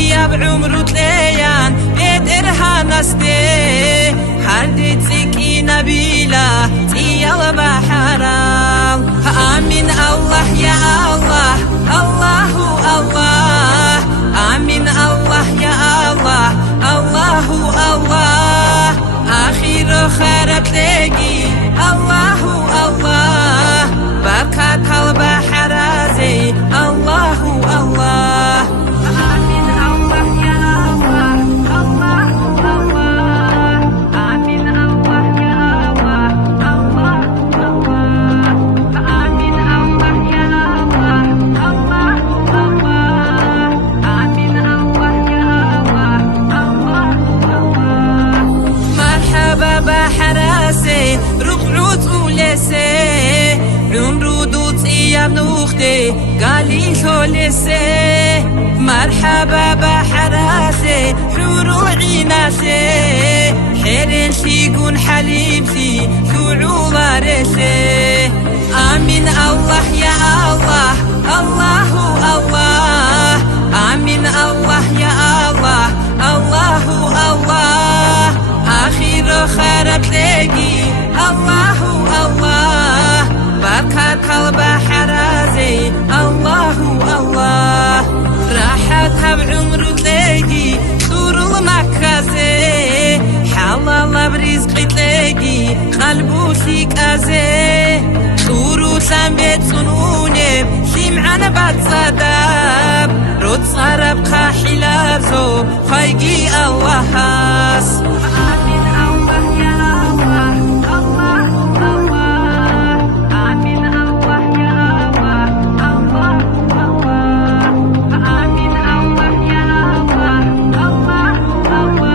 تيا بعمرو تليان بيدرها نستي حردي تسكي نبيلة تيا البحرام آمين الله يا الله الله الله آمين الله يا الله الله الله آخر خير تلاقي الله الله بركات البحر زي الله الله آمين الله يا الله الله الله آمين الله يا الله الله الله آمين الله يا الله الله الله آمين الله يا الله الله الله مرحبا بحراسي ربعوت ولسي عمرو دوت ايام نوختي قالي شولسي مرحبا بحراسي حورو عيناسي حيرين شيقون حليبسي شعو بارسي آمين الله يا الله الله الله آمين الله يا الله الله الله آخر خير تلاقي الله الله بركات البحر زي الله الله راحتها بعمرو تلاقي طور المكازي حلال برزق تلاقي قلبو سيك ازي طورو سنبت صنونب سمعنا بتصدب رد صرب خاحي لابزو خايقي الله هاس آمين الله يا الله الله الله آمين الله يا الله الله الله آمين الله يا الله الله الله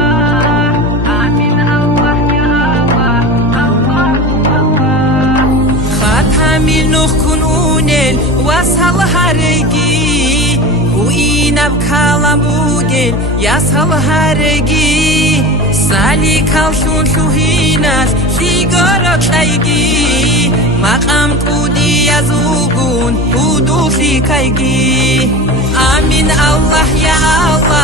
آمين الله يا الله الله الله خاتها من نخكنونل واسهل هرقي وإينا بكالا بودل ياسهل هرقي سالي كالشون شوهيناس سيجارة تلاقي مقام قودي يزوقون هدو في كايقي آمين الله يا الله